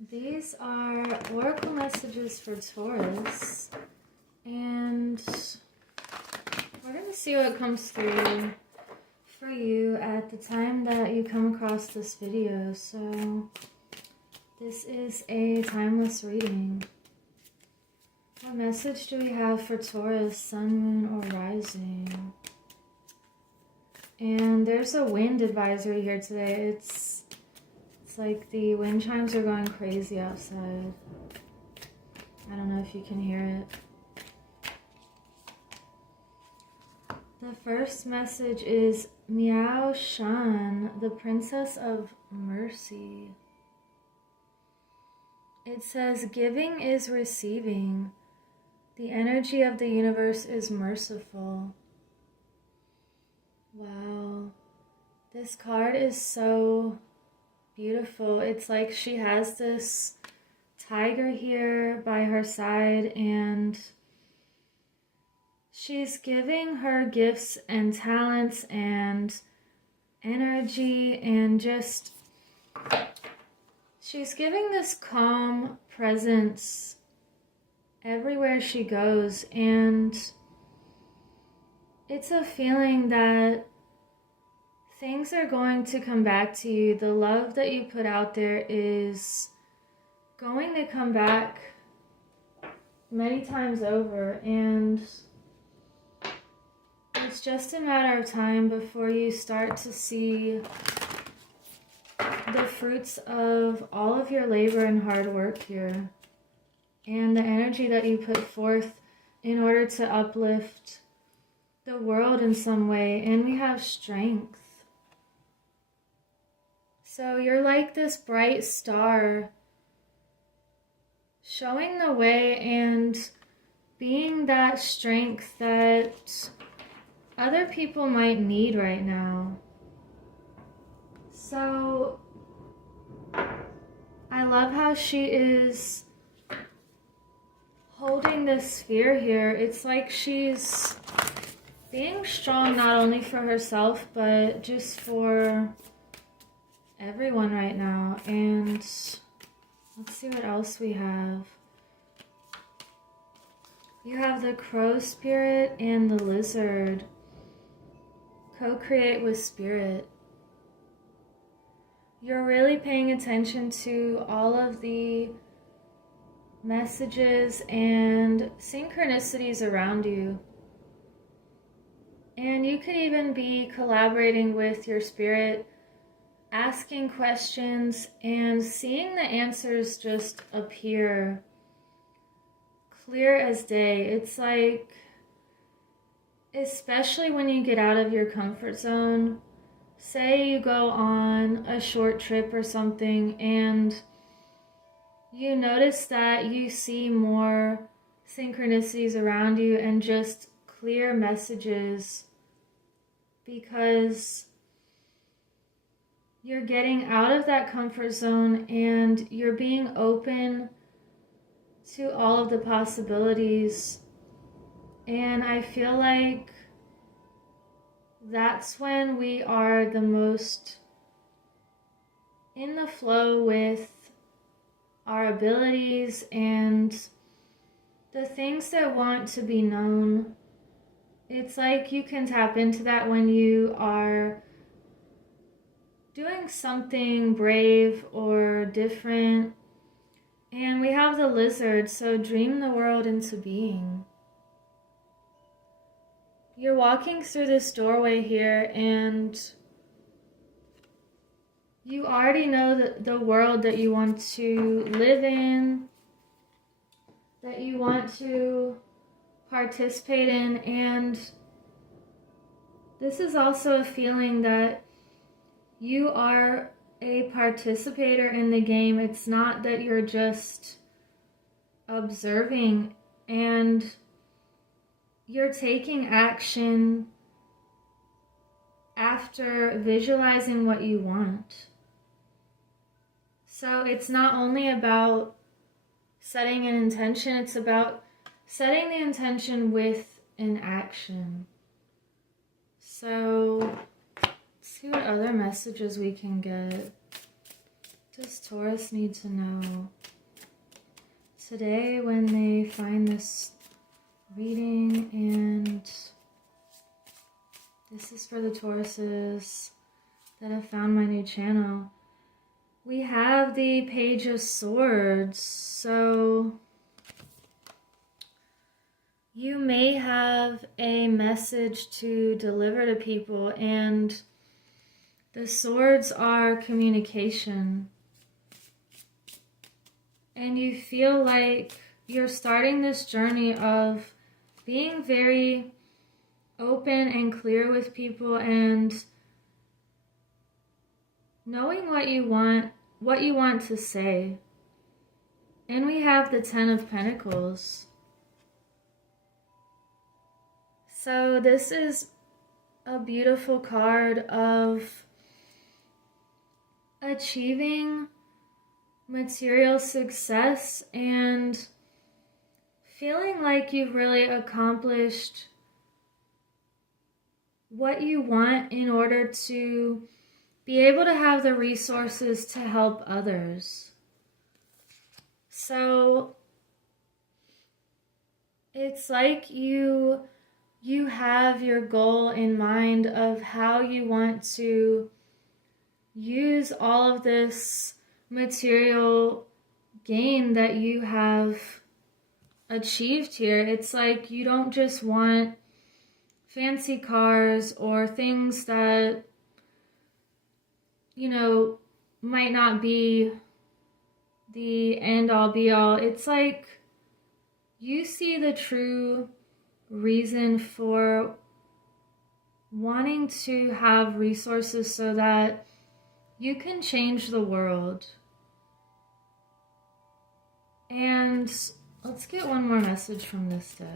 These are oracle messages for Taurus, and we're going to see what comes through for you at the time that you come across this video. So this is a timeless reading. What message do we have for Taurus, sun, moon, or rising? And there's a wind advisory here today. It's like the wind chimes are going crazy outside. I don't know if you can hear it. The first message is Miao Shan, the Princess of Mercy. It says, giving is receiving. The energy of the universe is merciful. Wow. This card is so beautiful. It's like she has this tiger here by her side, and she's giving her gifts and talents and energy, and just she's giving this calm presence everywhere she goes. And it's a feeling that things are going to come back to you. The love that you put out there is going to come back many times over, and it's just a matter of time before you start to see the fruits of all of your labor and hard work here, and the energy that you put forth in order to uplift the world in some way. And we have strength. So you're like this bright star showing the way and being that strength that other people might need right now. So I love how she is holding this sphere here. It's like she's being strong not only for herself, but just for everyone right now. And let's see what else we have. You have the crow spirit and the lizard. Co-create with spirit. You're really paying attention to all of the messages and synchronicities around you. And you could even be collaborating with your spirit, asking questions and seeing the answers just appear clear as day. It's like, especially when you get out of your comfort zone, say you go on a short trip or something and you notice that you see more synchronicities around you and just clear messages, because you're getting out of that comfort zone and you're being open to all of the possibilities. And I feel like that's when we are the most in the flow with our abilities and the things that want to be known. It's like you can tap into that when you are doing something brave or different. And we have the lizard, so dream the world into being. You're walking through this doorway here and you already know the world that you want to live in, that you want to participate in. And this is also a feeling that you are a participator in the game. It's not that you're just observing, and you're taking action after visualizing what you want. So it's not only about setting an intention, it's about setting the intention with an action. So let's see what other messages we can get. does Taurus need to know today when they find this reading? And this is for the Tauruses that have found my new channel. We have the Page of Swords, so you may have a message to deliver to people, and the swords are communication. And you feel like you're starting this journey of being very open and clear with people and knowing what you want to say. And we have the Ten of Pentacles. So this is a beautiful card of achieving material success and feeling like you've really accomplished what you want in order to be able to have the resources to help others. So it's like you have your goal in mind of how you want to use all of this material gain that you have achieved here. It's like you don't just want fancy cars or things that, you know, might not be the end all be all. It's like you see the true reason for wanting to have resources so that you can change the world. And let's get one more message from this deck.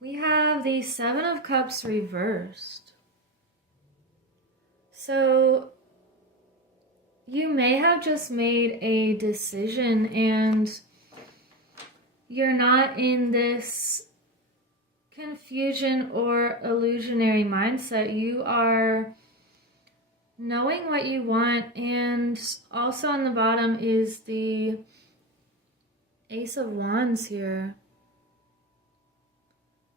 We have the Seven of Cups reversed. So you may have just made a decision and you're not in this confusion or illusionary mindset. You are knowing what you want, and also on the bottom is the Ace of Wands here.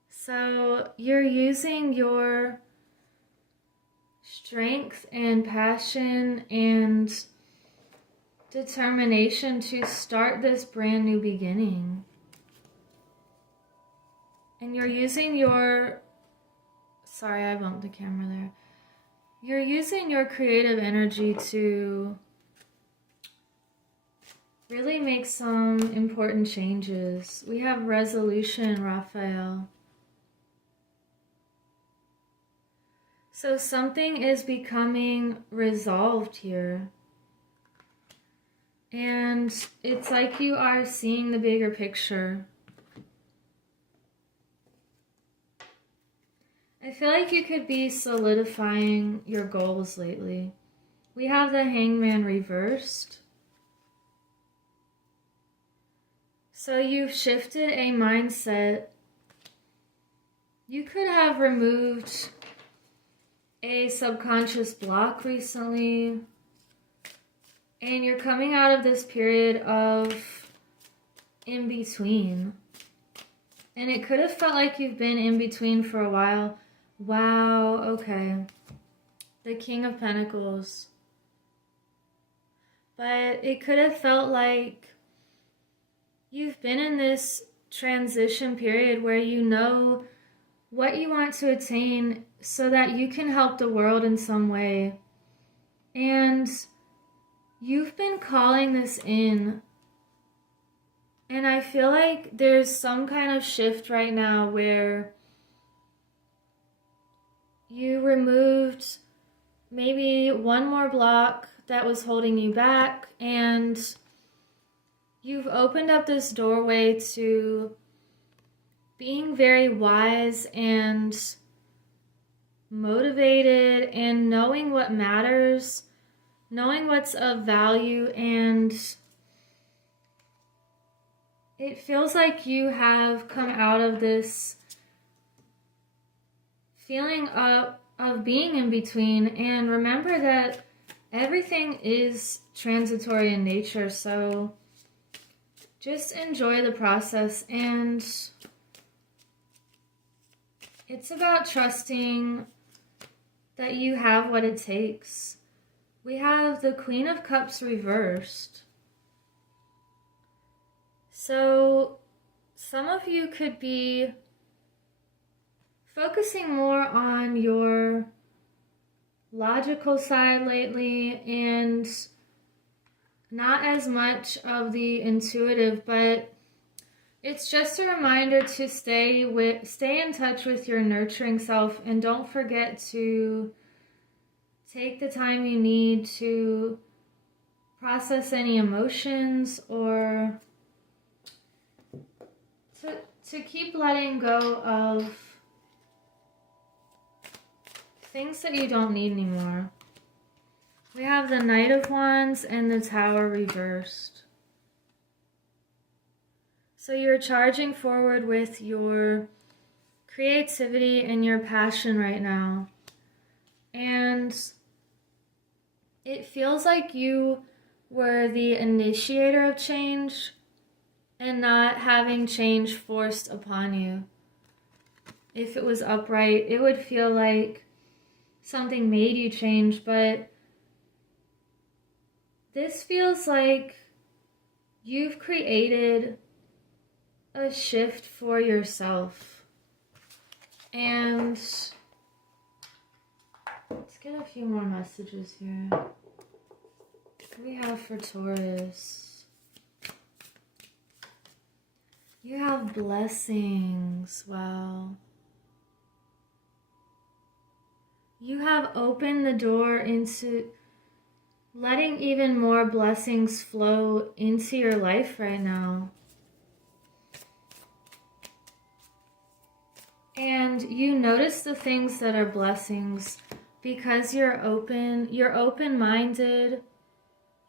So you're using your strength and passion and determination to start this brand new beginning. And you're using your, sorry, I bumped the camera there. You're using your creative energy to really make some important changes. We have resolution, Raphael. So something is becoming resolved here. And it's like you are seeing the bigger picture. I feel like you could be solidifying your goals lately. We have the Hangman reversed. So you've shifted a mindset. You could have removed a subconscious block recently. And you're coming out of this period of in between. And it could have felt like you've been in between for a while. Wow, okay. The King of Pentacles. But it could have felt like you've been in this transition period where you know what you want to attain so that you can help the world in some way. And you've been calling this in. And I feel like there's some kind of shift right now where you removed maybe one more block that was holding you back, and you've opened up this doorway to being very wise and motivated and knowing what matters, knowing what's of value, and it feels like you have come out of this feeling of of being in between. And remember that everything is transitory in nature, so just enjoy the process. And it's about trusting that you have what it takes. We have the Queen of Cups reversed. So some of you could be focusing more on your logical side lately and not as much of the intuitive, but it's just a reminder to stay in touch with your nurturing self, and don't forget to take the time you need to process any emotions, or to keep letting go of things that you don't need anymore. We have the Knight of Wands and the Tower reversed. So you're charging forward with your creativity and your passion right now. And it feels like you were the initiator of change and not having change forced upon you. If it was upright, it would feel like something made you change, but this feels like you've created a shift for yourself. And let's get a few more messages here. What do we have for Taurus? You have blessings. Wow. You have opened the door into letting even more blessings flow into your life right now. And you notice the things that are blessings because you're open-minded,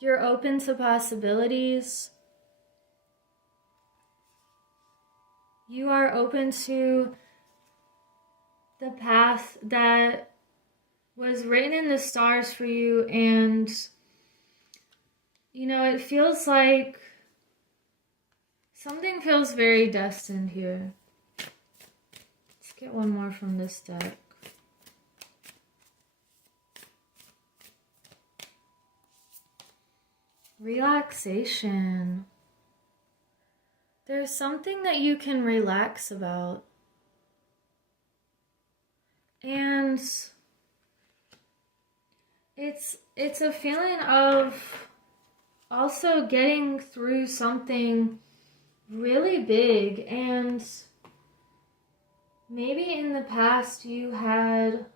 you're open to possibilities. You are open to the path that was written in the stars for you, and you know, it feels like something feels very destined here. Let's get one more from this deck. Relaxation. There's something that you can relax about. And it's a feeling of also getting through something really big, and maybe in the past you had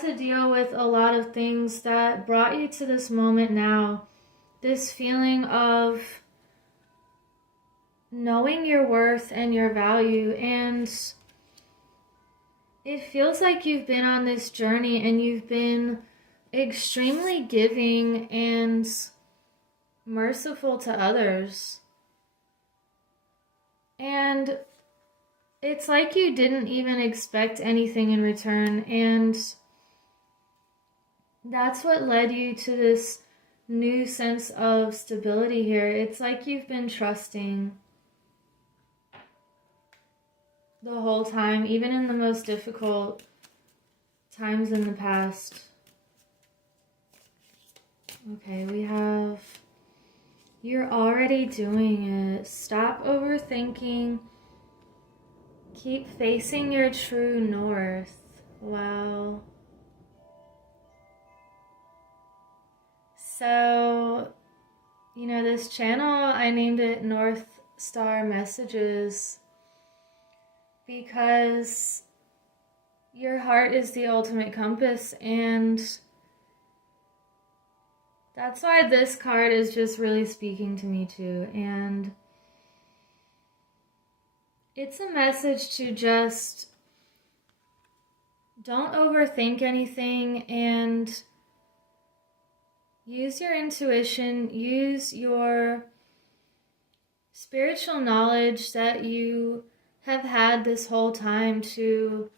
to deal with a lot of things that brought you to this moment now. This feeling of knowing your worth and your value, and it feels like you've been on this journey and you've been extremely giving and merciful to others. And it's like you didn't even expect anything in return, and that's what led you to this new sense of stability here. It's like you've been trusting the whole time, even in the most difficult times in the past. Okay, we have, you're already doing it. Stop overthinking. Keep facing your true north. Wow. So, you know, this channel, I named it North Star Messages because your heart is the ultimate compass, and that's why this card is just really speaking to me too. And it's a message to just don't overthink anything and use your intuition, use your spiritual knowledge that you have had this whole time to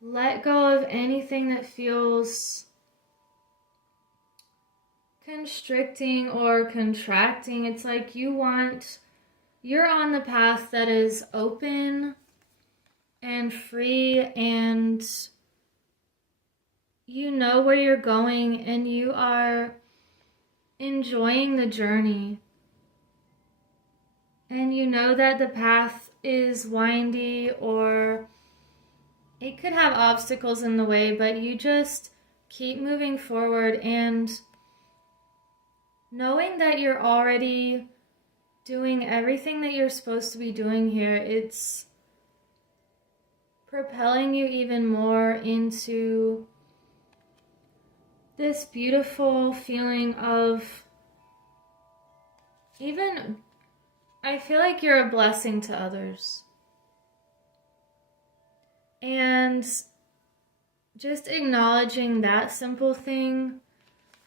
let go of anything that feels constricting or contracting. It's like you're on the path that is open and free, and you know where you're going, and you are enjoying the journey. And you know that the path is windy, or it could have obstacles in the way, but you just keep moving forward, and knowing that you're already doing everything that you're supposed to be doing here, it's propelling you even more into this beautiful feeling of even, I feel like you're a blessing to others. And just acknowledging that simple thing,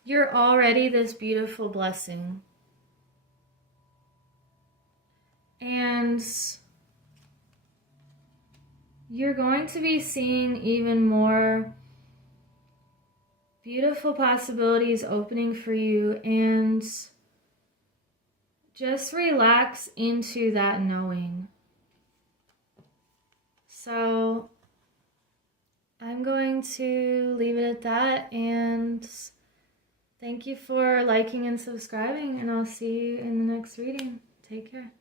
you're already this beautiful blessing. And you're going to be seeing even more beautiful possibilities opening for you, and just relax into that knowing. So I'm going to leave it at that, and thank you for liking and subscribing, and I'll see you in the next reading. Take care.